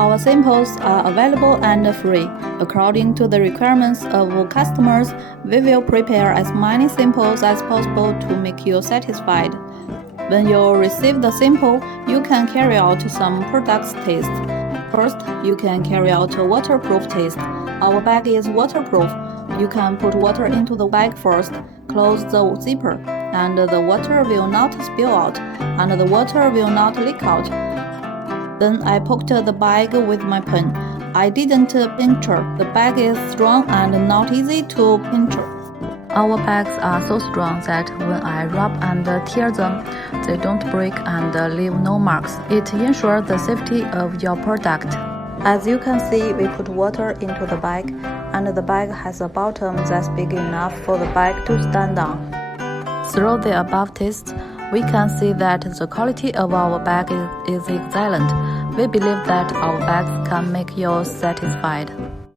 Our samples are available and free. According to the requirements of customers, we will prepare as many samples as possible to make you satisfied. When you receive the sample, you can carry out some products test. First, you can carry out a waterproof test. Our bag is waterproof. You can put water into the bag first, close the zipper, and the water will not spill out, and the water will not leak out. Then I poked the bag with my pen. I didn't puncture. The bag is strong and not easy to puncture. Our bags are so strong that when I rub and tear them, they don't break and leave no marks. It ensures the safety of your product. As you can see, we put water into the bag, and the bag has a bottom that's big enough for the bag to stand on. Through the above tests, we can see that the quality of our bag is excellent. We believe that our bags can make you satisfied.